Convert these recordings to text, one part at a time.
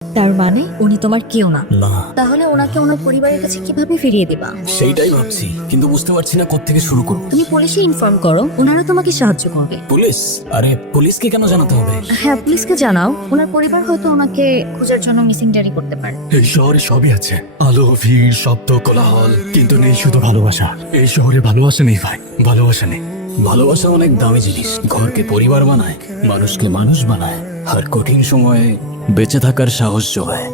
তার মানে উনি তোমার কেউ না? না, তাহলে ওনাকে ওনার পরিবারের কাছে কিভাবে ফিরিয়ে দিবা? সেইটাই ভাবছি, কিন্তু বুঝতে পারছি না কোত্থেকে শুরু করব। তুমি পুলিশে ইনফর্ম করো, ওনারা তোমাকে সাহায্য করবে। পুলিশ? আরে পুলিশকে কেন জানাতে হবে? হ্যাঁ, পুলিশকে জানাও। ওনার পরিবার হয়তো ওনাকে খোঁজার জন্য মিসিং ডায়েরি করতে পারে। এই শহরে সবই আছে, আলো, ভিড়, শব্দ, কোলাহল, কিন্তু নেই শুধু ভালোবাসা। এই শহরে ভালোবাসা নেই ভাই, ভালোবাসা নেই। ভালোবাসা অনেক দামি জিনিস, ঘরকে পরিবার বানায়, মানুষকে মানুষ বানায়, আর কঠিন সময়ে বেঁচে থাকার সাহস যোগায়।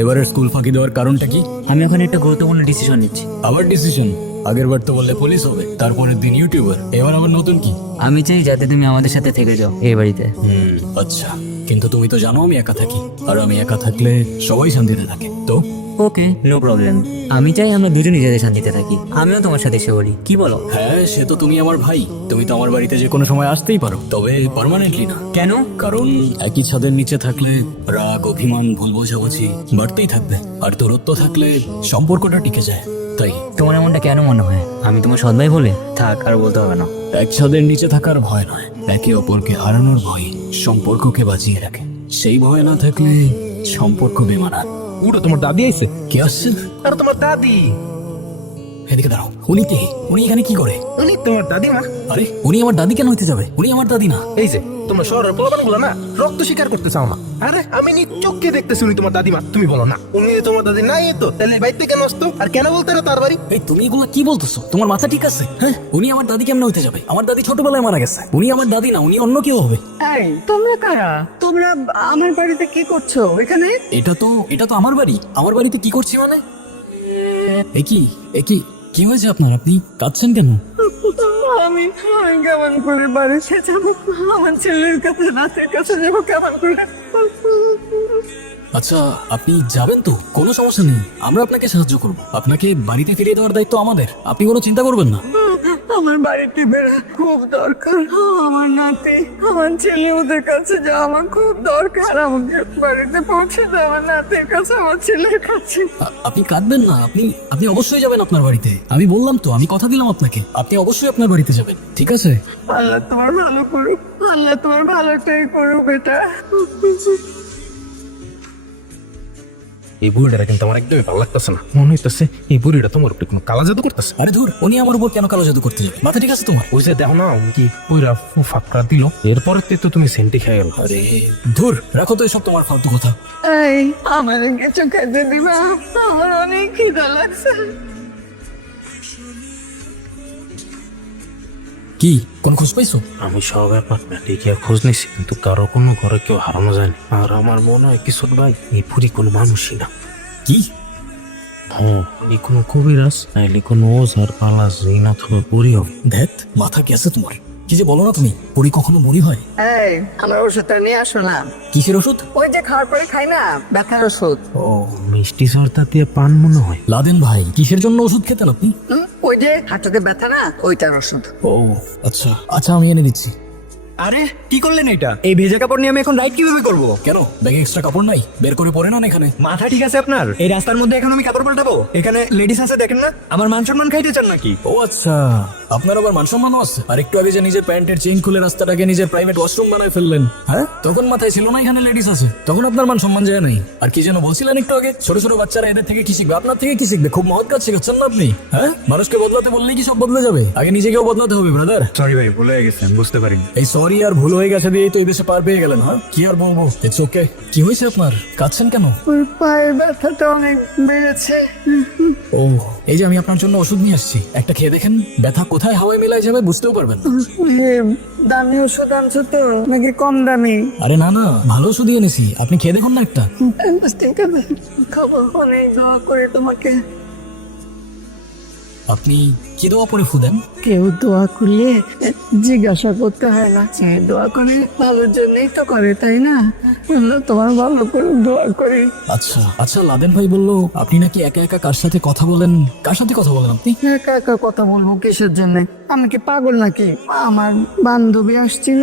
এবারে স্কুল ফাঁকি দেওয়ার কারণটা কি? আমি এখন একটা গুরুত্বপূর্ণ ডিসিশন নিচ্ছি। আবার ডিসিশন? আগের বার তো বললে পুলিশ হবে, তারপরের দিন ইউটিউবার, এবার আবার নতুন কি? আমি চাই যাতে তুমি আমাদের সাথে থেকে যাও এই বাড়িতে। আচ্ছা, কিন্তু তুমি তো জানো আমি একা থাকি, আর আমি একা থাকলে সবাই শান্তিতে থাকে। তো ওকে, নো প্রবলেম। আমি চাই আমরা দুজনই যাতে শান্তিতে থাকি। আমিও তোমার সাথে এসে বলি, কি বলো? হ্যাঁ, সে তো তুমি আমার ভাই, তুমি তো আমার বাড়িতে যে কোনো সময় আসতেই পারো, তবে পার্মানেন্টলি না। কেন? কারণ একই ছাদের নিচে থাকলে রাগ, অভিমান, ভুল বোঝাবুঝি বাড়তেই থাকবে, আর দূরত্ব থাকলে সম্পর্কটা টিকে যায়। তাই তোমার এমনটা কেন মনে হয়? আমি তোমার সৎ ভাই বলে থাক, আর বলতে হবে না। এক ছাদের নিচে থাকার ভয় নয়, একে অপরকে হারানোর ভয় সম্পর্ককে বাঁচিয়ে রাখে। সেই ভয় না থাকলে সম্পর্ক বেমানান। ওটা তোমার দাদি আইছে? কে আসছে? আর তোমার দাদি? এদিকে দাঁড়াও, উনি কে? উনি এখানে কি করে? উনি তোমার দাদিমা। আরে উনি আমার দাদি কেন হইতে যাবে? উনি আমার দাদি না। এই যে তোমরা শহরের পোলাপান গুলো না, রক্ত স্বীকার করতে চাও না। আরে আমি নিজ চোখকে দেখতেছি উনি তোমার দাদিমা, তুমি বলো না উনি তোমার দাদি নাই। তো তাহলে বাড়িতে কেন আসতো, আর কেন বলতে না তার বাড়ি? এই তুমি এগুলো কি বলতেছো? তোমার মাথা ঠিক আছে? হ্যাঁ, উনি আমার দাদি কেমন হইতে যাবে? আমার দাদি ছোটবেলায় মারা গেছে। উনি আমার দাদি না, উনি অন্য কেউ হবে। এই তোমরা কারা? তোমরা আমার বাড়িতে কি করছো এখানে? এটা তো আমার বাড়ি। আমার বাড়িতে কি করছি মানে? একই কি হয়েছে আপনার? আপনি কাঁদছেন কেন? আমি আমি কেমন করে বাড়িতে যাবো? আমার ছেলের কাছে, নাচের কাছে যাবো কেমন করে? আচ্ছা, আপনি যাবেন তো? কোনো সমস্যা নেই, আমরা আপনাকে সাহায্য করব। আপনাকে বাড়িতে ফিরিয়ে দেওয়ার দায়িত্ব আমাদের, আপনি কোনো চিন্তা করবেন না। আমার বাড়িতে বেড়া খুব দরকার। আমার নাতি, আমার ছেলে ওদের কাছে যাওয়া আমার খুব দরকার। আমাকে বাড়িতে পৌঁছে দাও, আমার নাতির কাছে, আমার ছেলের কাছে। আপনি কাঁদবেন না, আপনি অবশ্যই যাবেন আপনার বাড়িতে। আমি বললাম তো, আমি কথা দিলাম আপনাকে, আপনি অবশ্যই আপনার বাড়িতে যাবেন, ঠিক আছে? আল্লাহ তোমার ভালো করুক, আল্লাহ তোমার ভালোটাই করুক বেটা। এই বুড়িটা কিন্তু আমার একদমই ভালো লাগতেছে না। মনে হইতেছে এই বুড়িটা তোমার উপরে কোনো কালা জাদু করতেছে। আরে ধুর, উনি আমার উপর কেন কালো জাদু করতে যাবে? মাথা ঠিক আছে তোমার? ওই যে দেখো না কি পুরা ফাঁকড়া দিল, এরপরে তো তুমি সেন্টি খেয়ে গেল। আরে ধুর, রাখো তো এসব তোমার ফালতু কথা। এই আমার কিছু খেতে দিবা? আমার অনেক খিদা লাগছে। কি কোন খোঁজ পাইছো? আমি সব ব্যাপার দেখিয়া খোঁজ নিছি, কিন্তু কারো কোনো ঘরে কেউ হারানো যায়নি। আর আমার মনে হয় কিছু ভাই এই পুরি কোনো মানুষই না। কি? হ্যাঁ, এই কোনো কবিরাজ নাইলে কোনো ওঝার পালা জিন অথবা পুরি হবে। দেখ, মাথা কি আছে তোমার? কি যে বলো না তুমি, পরি কখনো মরি হয়? এই আমার ওষুধটা নিয়ে আসো না। কিসের ওষুধ? ওই যে খাওয়ার পরে খাই না, ব্যথার ওষুধ। ও মিষ্টি সর্তা দিয়ে পান মনে হয়। লাদেন ভাই, কিসের জন্য ওষুধ খেতেন আপনি? ওই যে হাঁটুতে ব্যথা না, ওইটার ওষুধ। ও আচ্ছা আচ্ছা, আমি এনে দিচ্ছি। আরে কি করলেন এটা? এই ভেজা কাপড় নিয়ে আমি এখন রাইড কিভাবে করব? কেন, ব্যাগে এক্সট্রা কাপড় নাই? বের করে পরে নেন এখানে। মাথা ঠিক আছে আপনার? এই রাস্তার মধ্যে এখন আমি কাপড় পাল্টাবো? এখানে লেডিস আছে দেখেন না? আমার মান সম্মান খাইতে চান নাকি? ও আচ্ছা, আপনার আবার মান সম্মানও আছে? আর একটু আগে যে নিজের প্যান্টের চেইন খুলে রাস্তাটাকে নিজের প্রাইভেট ওয়াশরুম বানায় ফেললেন, হ্যাঁ? তখন মাথায় ছিল না এখানে লেডিস আছে? তখন আপনার মান সম্মান যায় নাই? আর কি যেন বলছিলেন একটু আগে, ছোট ছোট বাচ্চারা এদের থেকে কি শিখবে? আপনার থেকে কি শিখবে? খুব মহৎ কাজ শেখাচ্ছেন না আপনি, হ্যাঁ? মানুষকে বদলাতে বললেই কি সব বদলে যাবে? আগে নিজেকেও বদলাতে হবে ব্রাদার। সরি ভাই, ভুল হয়ে গেছে, আমি বুঝতে পারিনি। এই সরি আর ভুল হয়ে গেছে দিয়েই তো এই দেশে পার পেয়ে গেলেন, হ্যাঁ? কি আর বলবো, ইটস ওকে। কি হয়েছে আপনার? কাঁদছেন কেন? ওই পায়ের ব্যথাটা অনেক বেড়েছে। ও, এই যে আমি আপনার জন্য ওষুধ নিয়ে আসছি, একটা খেয়ে দেখেন, ব্যথা কোথায় হাওয়ায় মিলাই যাবে বুঝতেও পারবেন। এ, দামি ওষুধ আনছো তো নাকি কম দামি? আরে না না, ভালো ওষুধই এনেছি, আপনি খেয়ে দেখুন না একটা। ঠিক আছে, খাবো। অনেক দোয়া করে তোমাকে। আপনি কি দোয়া পরে ফুদেন? কেউ দোয়া করলে জিজ্ঞাসা করতে হয় না, যে দোয়া করে ভালোর জন্যই তো করে, তাই না? আল্লাহ তোমার ভালো করে দোয়া করি। আচ্ছা আচ্ছা, লাদেন ভাই বললো আপনি নাকি একা একা কার সাথে কথা বলেন? কার সাথে কথা বলেন আপনি? একা একা কথা বলবো কিসের জন্য? আমি কি পাগল নাকি? আমার বান্ধবী আসছিল,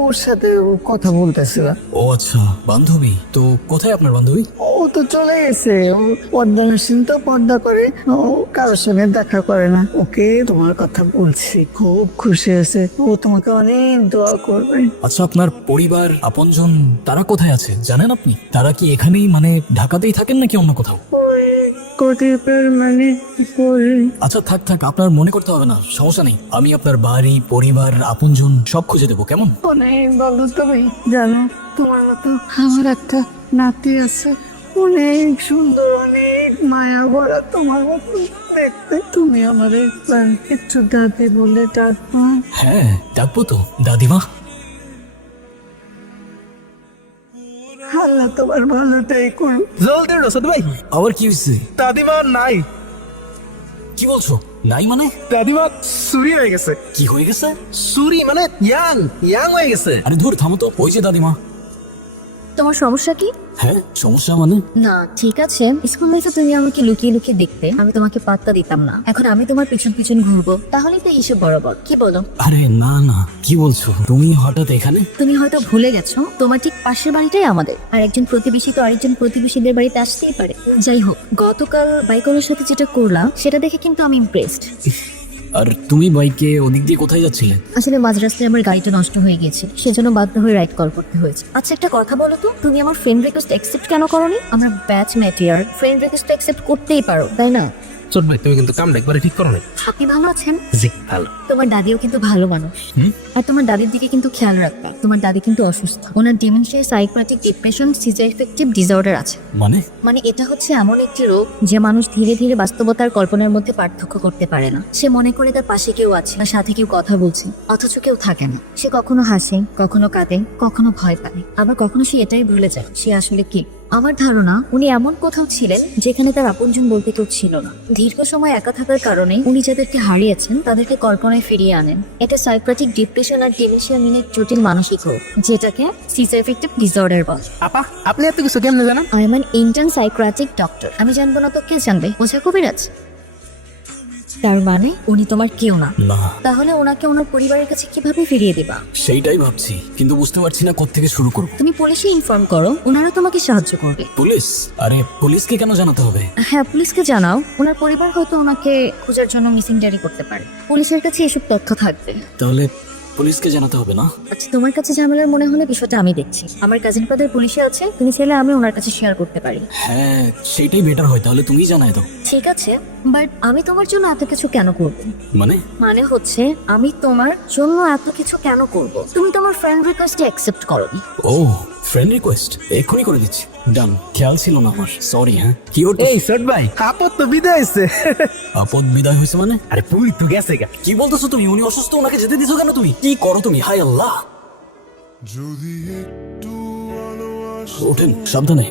ওর সাথে কথা বলতেছিলাম। ও আচ্ছা, বান্ধবী? তো কোথায় আপনার বান্ধবী? ও তো চলে গেছে, ও পর্দা নাসীন তো, পর্দা করে, ও কারোর সঙ্গে দেখা করে না। ওকে তোমার কথা বলছি, খুব খুশি আছে, ও তোমাকে অনেক দোয়া করবে। আচ্ছা, আপনার পরিবার আপনজন তারা কোথায় আছে জানেন আপনি? তারা কি এখানেই মানে ঢাকাতেই থাকেন নাকি অন্য কোথাও? ওই কতিপের মানে করি। আচ্ছা থাক থাক, আপনার মনে করতে হবে না, সমস্যা নেই। আমি আপনার বাড়ি, পরিবার, আপনজন সব খুঁজে দেবো, কেমন? অনেক ভালো। তুমি জানো তোমার মতো আমার একটা নাতি আছে, অনেক সুন্দর, অনেক মায়া ভরা, তোমার মতো দেখতে। তুমি আমাদের একটু দাদি বলে ডাকো। হ্যাঁ ডাকবো তো দাদিমা। আল্লাহ তোমার ভালোটাই করুন। জলদি রসদ ভাই, আবার কি হয়েছে? দাদিমা আর নাই। কি বলছো? নাই মানে? দাদিমা চুরি হয়ে গেছে। কি হয়ে গেছে? চুরি মানে ইয়াং ইয়াং হয়ে গেছে। আরে ধর থামো তো, ওই যে দাদিমা। তোমার সমস্যা কি? হ্যাঁ সমস্যা মানে? না ঠিক আছে, স্কুল লাইফে তুমি আমাকে লুকিয়ে লুকিয়ে দেখতে, আমি তোমাকে পাত্তা দিতাম না। এখন আমি তোমার পিছন পিছন ঘুরবো, তাহলে তো হিসেব বরাবর। কি বলো? আরে না না, কি বলছো তুমি হঠাৎ এখানে? তুমি হয়তো ভুলে গেছো, তোমার ঠিক পাশের বাড়িটাই আমাদের, আর একজন প্রতিবেশী তো আরেকজন প্রতিবেশীদের বাড়িতে আসতেই পারে। যাই হোক, গতকাল বাইকলের সাথে যেটা করলাম সেটা দেখে কিন্তু আমি ইমপ্রেসড। আর তুমি বাইকে ওদিক দিয়ে কোথায় যাচ্ছিলে? আসলে মাঝ রাস্তায় আমার গাড়িটা নষ্ট হয়ে গিয়েছিল, সেজন্য বাধ্য হয়ে রাইড কল করতে হয়েছে। আচ্ছা একটা কথা বলো তো, তুমি আমার ফ্রেন্ড রিকোয়েস্ট অ্যাকসেপ্ট কেন করোনি? আমার ব্যাচ ম্যাটিয়ার, ফ্রেন্ড রিকোয়েস্ট অ্যাকসেপ্ট করতেই পারো তাই না? ছোট ভাই তুমি কিন্তু কামটা একবারে ঠিক করো না। আপনি ভালো আছেন? জি ভালো। তোমার দাদিও কিন্তু ভালো মানুষ, আর তোমার দাদির দিকে কিন্তু খেয়াল রাখবা। তোমার দাদি কিন্তু অসুস্থ, ওনার ডিমেনশিয়া, সাইকিয়াট্রিক ডিপ্রেশন, সিজাইফেক্টিভ ডিসঅর্ডার আছে। মানে? মানে এটা হচ্ছে এমন একটি রোগ যে মানুষ ধীরে ধীরে বাস্তবতার কল্পনার মধ্যে পার্থক্য করতে পারে না। সে মনে করে তার পাশে কেউ আছে বা সাথে কেউ কথা বলছে, অথচ কেউ থাকে না। সে কখনো হাসে, কখনো কাঁদে, কখনো ভয় পায়, আবার কখনো সে এটাই ভুলে যায় সে আসলে কি। আমার ধারণা উনি এমন কোথাও ছিলেন যেখানে তার আপনজন বলতে কেউ ছিল না। দীর্ঘ সময় একা থাকার কারণে উনি যাদেরকে হারিয়েছেন তাদেরকে কল্পনায় ফিরিয়ে আনেন। এটা সাইকিয়াট্রিক ডিপ্রেশন আর ডিমেনশিয়া মিলে জটিল মানসিক রোগ, যেটাকে সিজাইফেক্টিভ ডিসঅর্ডার বলে। আপা আপনি এত কিছু কেমনে জানেন? I am an intern psychiatric doctor. আমি জানবো না তো কে জানবে? ওঝা কবিরাজ? তার মানে উনি তোমার কেউ না। না, তাহলে ওনাকে ওনার পরিবারের কাছে কিভাবে ফিরিয়ে দিবা? সেইটাই ভাবছি, কিন্তু বুঝতে পারছি না কোত্থেকে শুরু করব। তুমি পুলিশে ইনফর্ম করো, ওনারা তোমাকে সাহায্য করবে। পুলিশ? আরে পুলিশকে কেন জানাতে হবে? হ্যাঁ পুলিশকে জানাও, ওনার পরিবার হয়তো ওনাকে খোঁজার জন্য মিসিং ডায়েরি করতে পারে। পুলিশের কাছে এসব তথ্য থাকবে। তাহলে পুলিশকে জানাতে হবে না? আচ্ছা তোমার কাছে ঝামেলার মনে হলে বিষয়টা আমি দেখছি। আমার কাজিন ব্রাদার পুলিশে আছে, তুমি চাইলে আমি ওনার কাছে শেয়ার করতে পারি। হ্যাঁ সেইটাই বেটার হয়, তাহলে তুমি জানাই দাও। ঠিক আছে, বাট আমি তোমার জন্য এত কিছু কেন করব? মানে? মানে হচ্ছে আমি তোমার জন্য এত কিছু কেন করব? তুমি তোমার ফ্রেন্ড রিকোয়েস্ট অ্যাকসেপ্ট করোনি। ও ফ্রেন্ড রিকোয়েস্ট এক্ষুনি করে দিচ্ছি। ডান, খেয়াল ছিল না আমার, সরি। হ্যাঁ কি ওর? এই ছোট ভাই আপদ তো বিদায় হয়েছে। আপদ বিদায় হয়েছে মানে? আরে পুরি তো গেছে গা। কি বলতেছো তুমি? উনি অসুস্থ, ওনাকে যেতে দিছো কেন তুমি? কি করো তুমি? হায় আল্লাহ! ওঠেন সাবধানে।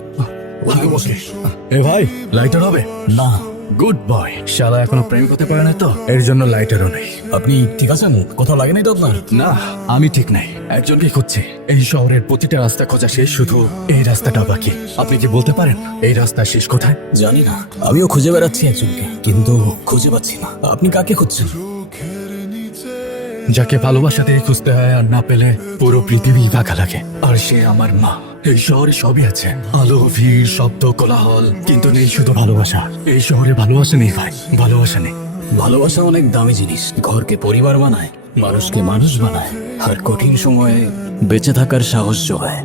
ওদিকে বসে। এ ভাই, লাইটার হবে? না। Good boy. শালা এখনো প্রেম করতে পারে না তো, এর জন্য লাইটারও নেই। আপনি ঠিক আছেন? কোথাও লাগে নাই তো আপনার? না, আমি ঠিক নাই। একজনকে খুঁজছি। এই শহরের প্রতিটা রাস্তা খোঁজা শেষ, শুধু এই রাস্তাটা বাকি। আপনি কি বলতে পারেন এই রাস্তা শেষ কোথায়? জানি না, আমিও খুঁজে বেড়াচ্ছি একজনকে, কিন্তু খুঁজে পাচ্ছি না। আপনি কাকে খুঁজছেন? যাকে ভালোবাসা দিয়ে খুঁজতে হয়, আর না পেলে পুরো পৃথিবী ফাঁকা লাগে। আর সে আমার মা। এই শহরে সবই আছে, আলো, ভিড়, শব্দ, কোলাহল, কিন্তু নেই শুধু ভালোবাসা। এই শহরে ভালোবাসা নেই ভাই, ভালোবাসা নেই। ভালোবাসা অনেক দামি জিনিস, ঘরকে পরিবার বানায়, মানুষকে মানুষ বানায়, আর কঠিন সময়ে বেঁচে থাকার সাহস যোগায়।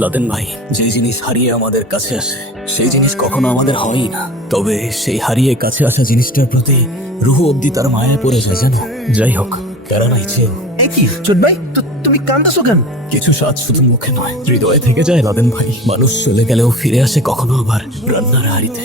লাদেন ভাই, যে জিনিস হারিয়ে আমাদের কাছে আসে সেই জিনিস কখনো আমাদের হয়ই না, তবে সেই হারিয়ে কাছে আসা জিনিসটার প্রতি রুহ অব্দি তার মায়ায় পড়ে যায় জানো। যাই হোক, প্যারা নাই চেয়েও। এই কি ছোট ভাই, তো তুমি কান্দাছো কেন? কিছু স্বাদ শুধু মুখে নয়, হৃদয়ে থেকে যায় লাদেন ভাই। মানুষ চলে গেলেও ফিরে আসে কখনো আবার রান্নার হাড়িতে।